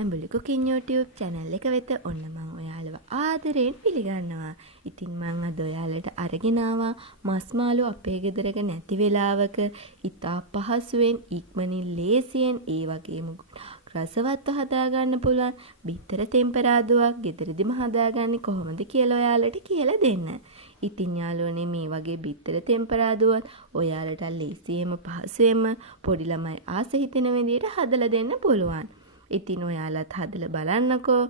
ඇඹුලි cooking YouTube channel එක වෙත ඔන්න මම ඔයාලව ආදරයෙන් පිළිගන්නවා. ඉතින් මම අද ඔයාලට අරගෙන ආවා මස් මාළු අපේ ගෙදරක නැති වෙලාවක ඉතා පහසුවෙන් ඉක්මනින් ලේසියෙන් ඒ වගේම රසවත්ව හදාගන්න පුළුවන් බිත්තර තෙම්පරාදුවක් ගෙදරදිම හදාගන්නේ කොහොමද කියලා ඔයාලට කියලා දෙන්න. ඉතින් යාළුවනේ මේ වගේ බිත්තර තෙම්පරාදුවත් ඔයාලට ලේසියෙන්ම පහසුවෙන්ම පොඩි ළමයි ආස හිතෙන විදිහට හදලා දෙන්න පුළුවන්. ඉතින් ඔයාලත් හදලා බලන්නකෝ.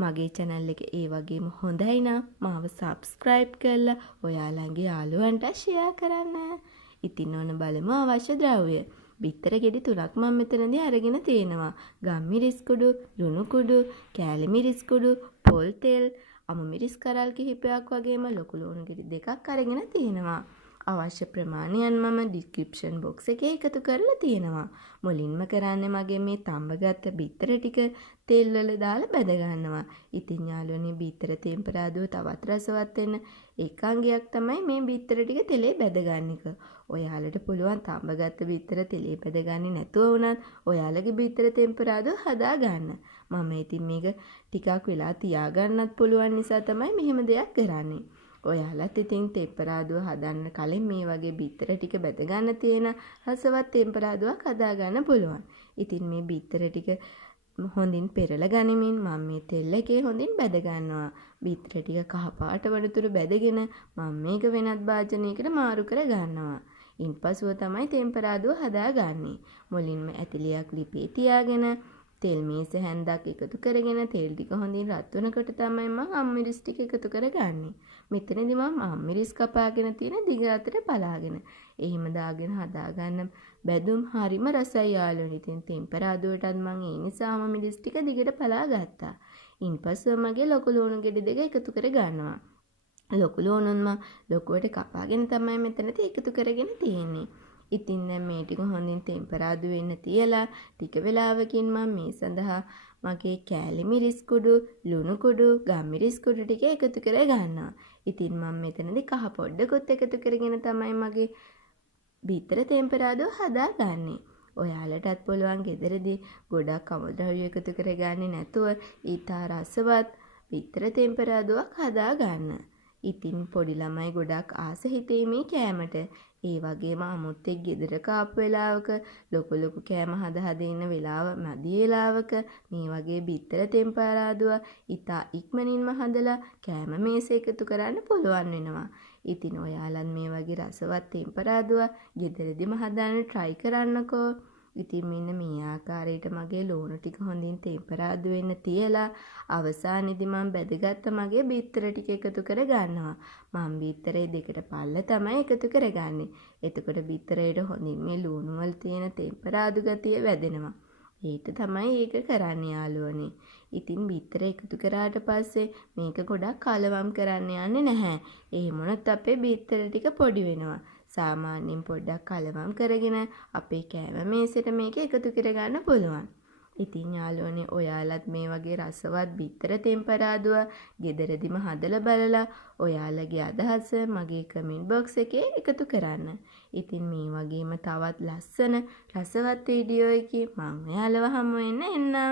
මගේ channel එක ඒ වගේම හොඳයි නම් මාව subscribe කරලා ඔයාලගේ යාළුවන්ට share කරන්න. ඉතින් ඕන බලමු අවශ්‍ය ද්‍රව්‍ය. බිත්තර ගෙඩි 3ක් මම මෙතනදී අරගෙන තියෙනවා. ගම්මිරිස් කුඩු, ලුණු කුඩු, කෑලි මිරිස් කුඩු, පොල් තෙල්, අමු මිරිස් කරල් කිහිපයක් වගේම ලොකු ලුණු ගෙඩි 2ක් අරගෙන තියෙනවා. අවශ්‍ය ප්‍රමාණයන් මම description box එකේ එකතු කරලා තියෙනවා. මුලින්ම කරන්නේ මගේ මේ තඹගත්ත බිත්තර ටික තෙල් වල දාලා බැද ගන්නවා. ඉතින් යාළුවනේ බිත්තර තෙම්පරාදුව තවත් රසවත් වෙන්න ඒකාංගයක් තමයි මේ බිත්තර ටික තෙලේ බැද ගන්න එක. ඔයාලට පුළුවන් තඹගත්ත බිත්තර තෙලේ බැද ගන්නේ නැතුව වුණත් ඔයාලගේ බිත්තර තෙම්පරාදුව හදා ගන්න. මම ඉතින් මේක ටිකක් වෙලා තියාගන්නත් පුළුවන් නිසා තමයි මෙහෙම දෙයක් කරන්නේ. ඔයාලත් ඉතින් තෙම්පරාදුව හදන්න කලින් මේ වගේ බිත්තර ටික බැද ගන්න තියෙන රසවත් තෙම්පරාදුවක් හදා ගන්න පුළුවන්. ඉතින් මේ බිත්තර ටික හොඳින් පෙරලා ගනිමින් මම මේ තෙල් එකේ හොඳින් බැද ගන්නවා. බිත්තර ටික කහ පාට වනතුරු බැදගෙන මම මේක වෙනත් භාජනයකට මාරු කර ගන්නවා. ඉන්පසුව තමයි තෙම්පරාදුව හදාගන්නේ. මුලින්ම ඇතිලියක් ලිපේ තියාගෙන තෙල් මේස හැන්දක් එකතු කරගෙන තෙල් ටික හොඳින් රත් වෙනකොට තමයි මම අම්මිරිස් ටික එකතු කරගන්නේ. මෙතනදී මම අම්මිරිස් කපාගෙන තියෙන දිග අතට බලාගෙන එහෙම දාගෙන හදාගන්න බැදුම් හරිම රසයි යාළුවනි. ඉතින් තෙම්පරාදුවටත් මම ඒ නිසා අම්මිරිස් ටික දිගට බලා ගත්තා. ඉන්පස්ව මගේ ලොකු ලුණු ගෙඩි දෙක එකතු කර ගන්නවා. ලොකු ලුණුන් මම ලොකුවට කපාගෙන තමයි මෙතනදී එකතු කරගෙන තියෙන්නේ. ඉතින් දැන් මේ ටික හොඳින් තෙම්පරාදු වෙන්න තියලා ටික වෙලාවකින් මම මේ සඳහා මගේ කෑලි මිරිස් කුඩු, ලුණු කුඩු, ගම්මිරිස් කුඩු ටික එකතු කර ගන්නවා. ඉතින් මම මෙතනදී කහ පොඩ්ඩකුත් එකතු කරගෙන තමයි මගේ බිත්තර තෙම්පරාදුව හදාගන්නේ. ඔයාලටත් පුළුවන් ගෙදරදී ගොඩක් අමුද්‍රව්‍ය එකතු කරගන්නේ නැතුව ඊටා රසවත් බිත්තර තෙම්පරාදුවක් හදාගන්න. ඉතින් පොඩි ළමයි ගොඩක් ආස හිතේ මේ කෑමට. ඒ වගේම අමුත් එක් ගෙදර කාපු වෙලාවක ලොකු කෑම හද ඉන්න වෙලාව මදි වෙලාවක මේ වගේ බිත්තර තෙම්පරාදුව ඉතා ඉක්මනින්ම හදලා කෑම මේසේ එකතු කරන්න පුළුවන් වෙනවා. ඉතින් ඔයාලත් මේ වගේ රසවත් තෙම්පරාදුව ගෙදරදිම හදන්න try කරන්නකෝ. ඉතින් මෙන්න මේ ආකාරයට මගේ ලුණු ටික හොඳින් තෙම්පරාදු වෙන්න තියලා අවසානයේදී මම බැදගත්ත මගේ බිත්තර ටික එකතු කර ගන්නවා. මම බිත්තරේ දෙකට පල්ල තමයි එකතු කරගන්නේ. එතකොට බිත්තරේට හොඳින් මේ ලුණු වල තියෙන තෙම්පරාදු ගතිය වැදෙනවා. ඒක තමයි ඒක කරන්නේ යාළුවනේ. ඉතින් බිත්තර එකතු කරාට පස්සේ මේක ගොඩක් කලවම් කරන්න යන්නේ නැහැ. එහෙම වුණොත් අපේ බිත්තර ටික පොඩි වෙනවා. සාමාන්‍යයෙන් පොඩ්ඩක් කලවම් කරගෙන අපේ කෑම මේසෙට මේක එකතු කරගන්න පුළුවන්. ඉතින් යාළුවනේ ඔයාලත් මේ වගේ රසවත් බිත්තර තෙම්පරාදුව ගෙදරදිම හදලා බලලා ඔයාලගේ අදහස මගේ කමෙන්ට් බොක්ස් එකේ එකතු කරන්න. ඉතින් මේ වගේම තවත් ලස්සන රසවත් වීඩියෝ එකකින් මම ඔයාලව හමු වෙන්න එන්නම්.